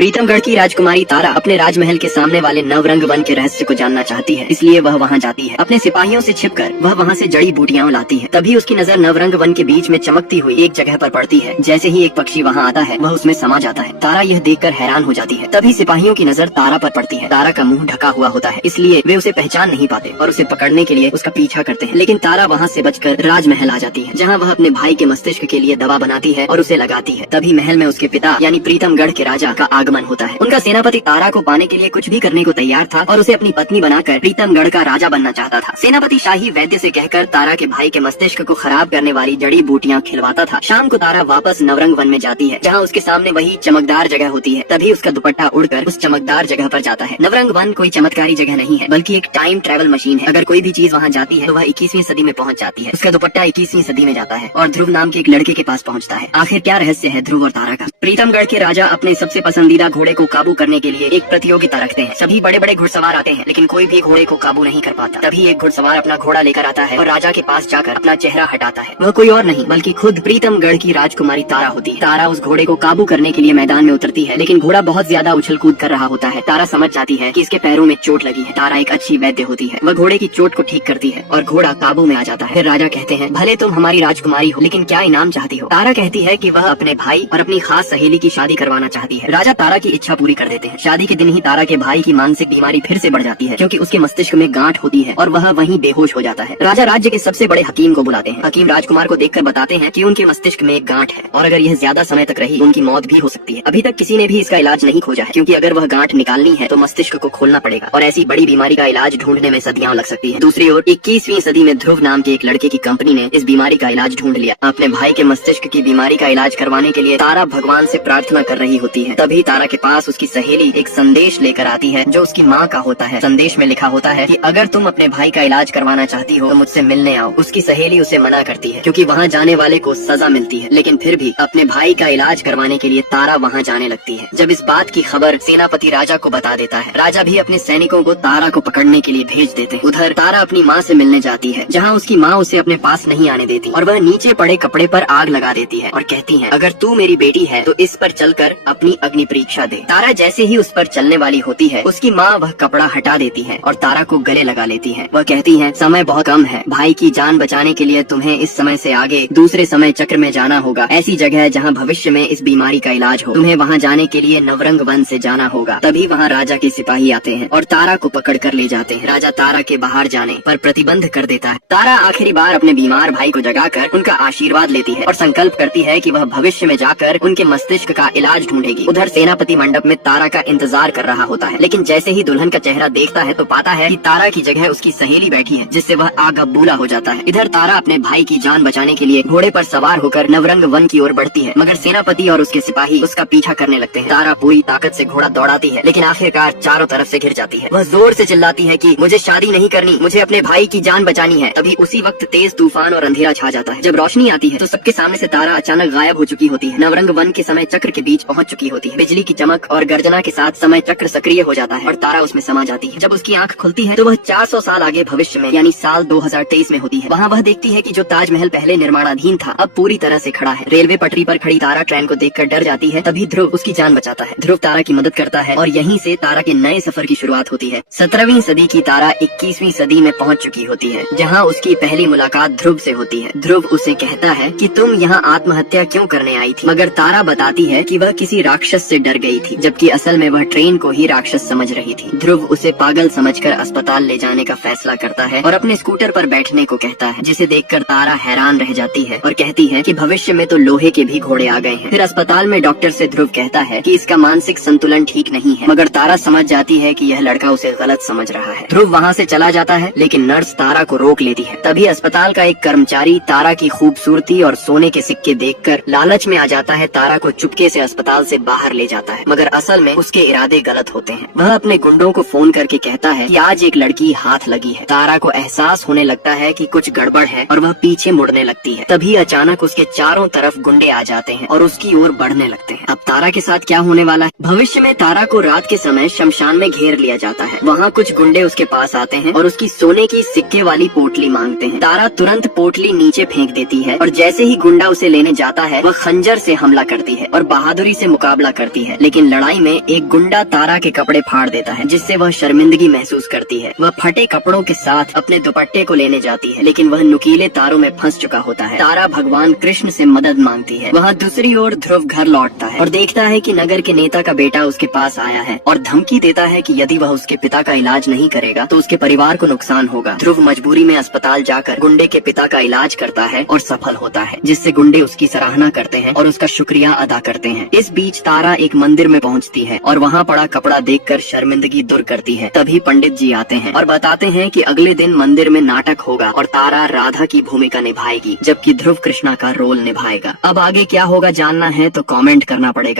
प्रीतमगढ़ की राजकुमारी तारा अपने राजमहल के सामने वाले नवरंग वन के रहस्य को जानना चाहती है, इसलिए वह वहां जाती है। अपने सिपाहियों से छिपकर वह वहां से जड़ी बूटियां लाती है। तभी उसकी नजर नवरंग वन के बीच में चमकती हुई एक जगह पर पड़ती है। जैसे ही एक पक्षी वहां आता है वह उसमें समा जाता है। तारा यह देखकर हैरान हो जाती है। तभी सिपाहियों की नजर तारा पर पड़ती है। तारा का मुंह ढका हुआ होता है, इसलिए वे उसे पहचान नहीं पाते और उसे पकड़ने के लिए उसका पीछा करते हैं। लेकिन तारा वहाँ से बचकर राजमहल आ जाती है, जहाँ वह अपने भाई के मस्तिष्क के लिए दवा बनाती है और उसे लगाती है। तभी महल में उसके पिता यानी प्रीतमगढ़ के राजा का आगमन होता है। उनका सेनापति तारा को पाने के लिए कुछ भी करने को तैयार था और उसे अपनी पत्नी बनाकर प्रीतमगढ़ का राजा बनना चाहता था। सेनापति शाही वैद्य से कहकर तारा के भाई के मस्तिष्क को खराब करने वाली जड़ी बूटियां खिलवाता था। शाम को तारा वापस नवरंग वन में जाती है, जहाँ उसके सामने वही चमकदार जगह होती है। तभी उसका दुपट्टा उड़कर उस चमकदार जगह पर जाता है। नवरंग वन कोई चमत्कारी जगह नहीं है, बल्कि एक टाइम ट्रेवल मशीन है। अगर कोई भी चीज वहाँ जाती है तो वह 21वीं सदी में पहुँच जाती है। उसका दुपट्टा 21वीं सदी में जाता है और ध्रुव नाम के एक लड़के के पास पहुँचता है। आखिर क्या रहस्य है ध्रुव और तारा का? प्रीतमगढ़ के राजा अपने सबसे पसंदीदा घोड़े को काबू करने के लिए एक प्रतियोगिता रखते हैं। सभी बड़े बड़े घुड़सवार आते हैं, लेकिन कोई भी घोड़े को काबू नहीं कर पाता। तभी एक घुड़सवार अपना घोड़ा लेकर आता है और राजा के पास जाकर अपना चेहरा हटाता है। वह कोई और नहीं बल्कि खुद प्रीतमगढ़ की राजकुमारी तारा होती है। तारा उस घोड़े को काबू करने के लिए मैदान में उतरती है, लेकिन घोड़ा बहुत ज्यादा उछल कूद कर रहा होता है। तारा समझ जाती है कि इसके पैरों में चोट लगी है। तारा एक अच्छी वैद्य होती है। वह घोड़े की चोट को ठीक करती है और घोड़ा काबू में आ जाता है। फिर राजा कहते हैं, भले तुम हमारी राजकुमारी हो, लेकिन क्या इनाम चाहती हो? तारा कहती है कि वह अपने भाई और अपनी खास सहेली की शादी करवाना चाहती है। राजा तारा की इच्छा पूरी कर देते हैं। शादी के दिन ही तारा के भाई की मानसिक बीमारी फिर से बढ़ जाती है, क्योंकि उसके मस्तिष्क में गांठ होती है और वह वहीं बेहोश हो जाता है। राजा राज्य के सबसे बड़े हकीम को बुलाते हैं। हकीम राजकुमार को देखकर बताते हैं कि उनके मस्तिष्क में एक गांठ है और अगर यह ज्यादा समय तक रही उनकी मौत भी हो सकती है। अभी तक किसी ने भी इसका इलाज नहीं खोजा है, क्योंकि अगर वह गांठ निकालनी है तो मस्तिष्क को खोलना पड़ेगा और ऐसी बड़ी बीमारी का इलाज ढूंढने में सदियां लग सकती है। दूसरी ओर 21वीं सदी में ध्रुव नाम के एक लड़के की कंपनी ने इस बीमारी का इलाज ढूंढ लिया। अपने भाई के मस्तिष्क की बीमारी का इलाज करवाने के लिए तारा भगवान से प्रार्थना कर रही होती है। तभी तारा के पास उसकी सहेली एक संदेश लेकर आती है, जो उसकी माँ का होता है। संदेश में लिखा होता है कि अगर तुम अपने भाई का इलाज करवाना चाहती हो तो मुझसे मिलने आओ। उसकी सहेली उसे मना करती है, क्योंकि वहाँ जाने वाले को सजा मिलती है, लेकिन फिर भी अपने भाई का इलाज करवाने के लिए तारा वहाँ जाने लगती है। जब इस बात की खबर सेनापति राजा को बता देता है, राजा भी अपने सैनिकों को तारा को पकड़ने के लिए भेज देते हैं। उधर तारा अपनी माँ से मिलने जाती है, जहाँ उसकी माँ उसे अपने पास नहीं आने देती और वह नीचे पड़े कपड़े पर आग लगा देती है और कहती है, अगर तू मेरी बेटी है तो इस पर चलकर अपनी अग्नि परीक्षा दे। तारा जैसे ही उस पर चलने वाली होती है, उसकी माँ वह कपड़ा हटा देती है और तारा को गले लगा लेती है। वह कहती है, समय बहुत कम है, भाई की जान बचाने के लिए तुम्हें इस समय से आगे दूसरे समय चक्र में जाना होगा। ऐसी जगह जहाँ भविष्य में इस बीमारी का इलाज हो। तुम्हें वहाँ जाने के लिए नवरंग वन से जाना होगा। तभी वहाँ राजा के सिपाही आते हैं और तारा को पकड़ कर ले जाते हैं। राजा तारा के बाहर जाने पर प्रतिबंध कर देता है। तारा आखिरी बार अपने बीमार भाई को जगाकर उनका आशीर्वाद लेती है और संकल्प करती है कि वह भविष्य में जाकर उनके मस्तिष्क का इलाज ढूंढेगी। उधर सेनापति मंडप में तारा का इंतजार कर रहा होता है, लेकिन जैसे ही दुल्हन का चेहरा देखता है तो पाता है कि तारा की जगह उसकी सहेली बैठी है, जिससे वह आगबूला हो जाता है। इधर तारा अपने भाई की जान बचाने के लिए घोड़े पर सवार होकर नवरंग वन की ओर बढ़ती है, मगर सेनापति और उसके सिपाही उसका पीछा करने लगते हैं। तारा पूरी ताकत से घोड़ा दौड़ाती है, लेकिन आखिरकार चारों तरफ से घिर जाती है। वह जोर से चिल्लाती है कि मुझे शादी नहीं करनी, मुझे अपने भाई की जान बचानी है। तभी उसी वक्त तेज तूफान और अंधेरा छा जाता है। जब रोशनी आती है तो सबके सामने से तारा अचानक गायब हो चुकी होती है। नवरंग वन के समय चक्र के बीच पहुंच चुकी होती है। बिजली की चमक और गर्जना के साथ समय चक्र सक्रिय हो जाता है और तारा उसमें समा जाती है। जब उसकी आंख खुलती है तो वह 400 साल आगे भविष्य में यानी साल 2023 में होती है। वहाँ वह देखती है कि जो ताजमहल पहले निर्माणाधीन था अब पूरी तरह से खड़ा है। रेलवे पटरी पर खड़ी तारा ट्रेन को देखकर डर जाती है। तभी ध्रुव उसकी जान बचाता है। ध्रुव तारा की मदद करता है और यहीं से तारा के नए सफर की शुरुआत होती है। 17वीं सदी की तारा 21वीं सदी में पहुंच चुकी होती है, जहां उसकी पहली मुलाकात ध्रुव से होती है। ध्रुव उसे कहता है कि तुम यहाँ आत्महत्या क्यों करने आई थी, मगर तारा बताती है कि वह किसी राक्षस से डर गई थी, जबकि असल में वह ट्रेन को ही राक्षस समझ रही थी। ध्रुव उसे पागल समझकर अस्पताल ले जाने का फैसला करता है और अपने स्कूटर पर बैठने को कहता है, जिसे देखकर तारा हैरान रह जाती है और कहती है कि भविष्य में तो लोहे के भी घोड़े आ गए हैं। फिर अस्पताल में डॉक्टर से ध्रुव कहता है कि इसका मानसिक संतुलन ठीक नहीं है, मगर तारा समझ जाती है कि यह लड़का उसे गलत समझ रहा है। ध्रुव वहाँ से चला जाता है, लेकिन नर्स तारा को रोक लेती है। तभी अस्पताल का एक कर्मचारी तारा की खूबसूरती और सोने के सिक्के देखकर लालच में आ जाता है। तारा को चुपके से अस्पताल से बाहर ले जाता है, मगर असल में उसके इरादे गलत होते हैं। वह अपने गुंडों को फोन करके कहता है कि आज एक लड़की हाथ लगी है। तारा को एहसास होने लगता है कि कुछ गड़बड़ है और वह पीछे मुड़ने लगती है। तभी अचानक उसके चारों तरफ गुंडे आ जाते हैं और उसकी ओर बढ़ने लगते हैं। अब तारा के साथ क्या होने वाला है? भविष्य में तारा को रात के समय शमशान में घेर लिया जाता है। वहाँ कुछ गुंडे उसके पास आते हैं और उसकी सोने की सिक्के वाली पोटली मांगते हैं। तारा तुरंत पोटली नीचे फेंक देती है और जैसे ही गुंडा उसे लेने जाता है वह खंजर से हमला करती है और बहादुरी से मुकाबला करती है। है, लेकिन लड़ाई में एक गुंडा तारा के कपड़े फाड़ देता है, जिससे वह शर्मिंदगी महसूस करती है। वह फटे कपड़ों के साथ अपने दुपट्टे को लेने जाती है, लेकिन वह नुकीले तारों में फंस चुका होता है। तारा भगवान कृष्ण से मदद मांगती है। वहाँ दूसरी ओर ध्रुव घर लौटता है और देखता है कि नगर के नेता का बेटा उसके पास आया है और धमकी देता है कि यदि वह उसके पिता का इलाज नहीं करेगा तो उसके परिवार को नुकसान होगा। ध्रुव मजबूरी में अस्पताल जाकर गुंडे के पिता का इलाज करता है और सफल होता है, जिससे गुंडे उसकी सराहना करते हैं और उसका शुक्रिया अदा करते हैं। इस बीच तारा एक मंदिर में पहुंचती है और वहां पड़ा कपड़ा देखकर शर्मिंदगी दूर करती है। तभी पंडित जी आते हैं और बताते हैं कि अगले दिन मंदिर में नाटक होगा और तारा राधा की भूमिका निभाएगी, जबकि ध्रुव कृष्णा का रोल निभाएगा। अब आगे क्या होगा जानना है तो कमेंट करना पड़ेगा।